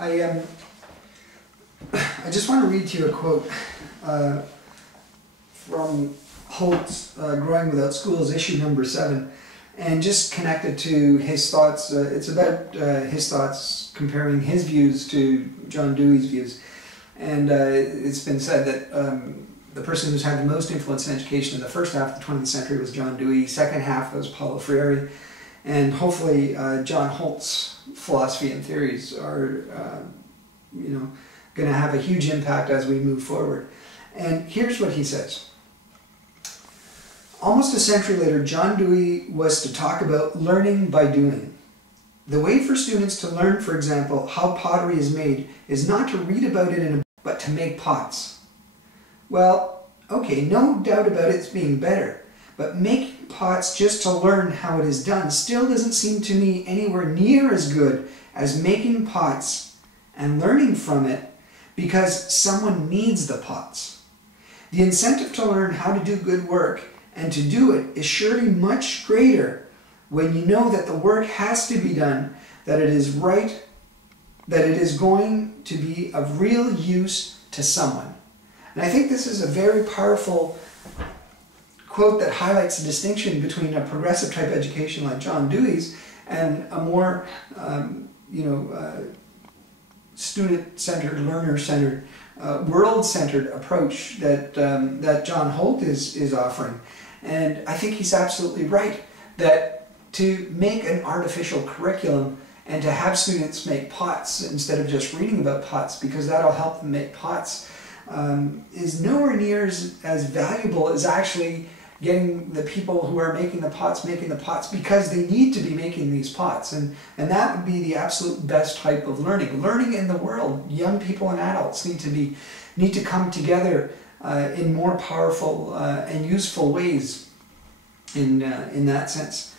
I just want to read to you a quote from Holt's Growing Without Schools, issue number 7, and just connected to his thoughts. It's about his thoughts comparing his views to John Dewey's views. And it's been said that the person who's had the most influence in education in the first half of the 20th century was John Dewey, second half was Paulo Freire, and hopefully John Holt's philosophy and theories are going to have a huge impact as we move forward. And here's what he says. Almost a century later, John Dewey was to talk about learning by doing. The way for students to learn, for example, how pottery is made is not to read about it in a book, but to make pots. Well, okay, no doubt about it's being better, but making pots just to learn how it is done still doesn't seem to me anywhere near as good as making pots and learning from it because someone needs the pots. The incentive to learn how to do good work and to do it is surely much greater when you know that the work has to be done, that it is right, that it is going to be of real use to someone. And I think this is a very powerful quote that highlights the distinction between a progressive type education like John Dewey's and a more, student-centered, learner-centered, world-centered approach that that John Holt is offering. And I think he's absolutely right that to make an artificial curriculum and to have students make pots instead of just reading about pots, because that'll help them make pots, is nowhere near as valuable as actually getting the people who are making the pots because they need to be making these pots. And that would be the absolute best type of learning. Learning in the world, young people and adults need to come together in more powerful and useful ways in that sense.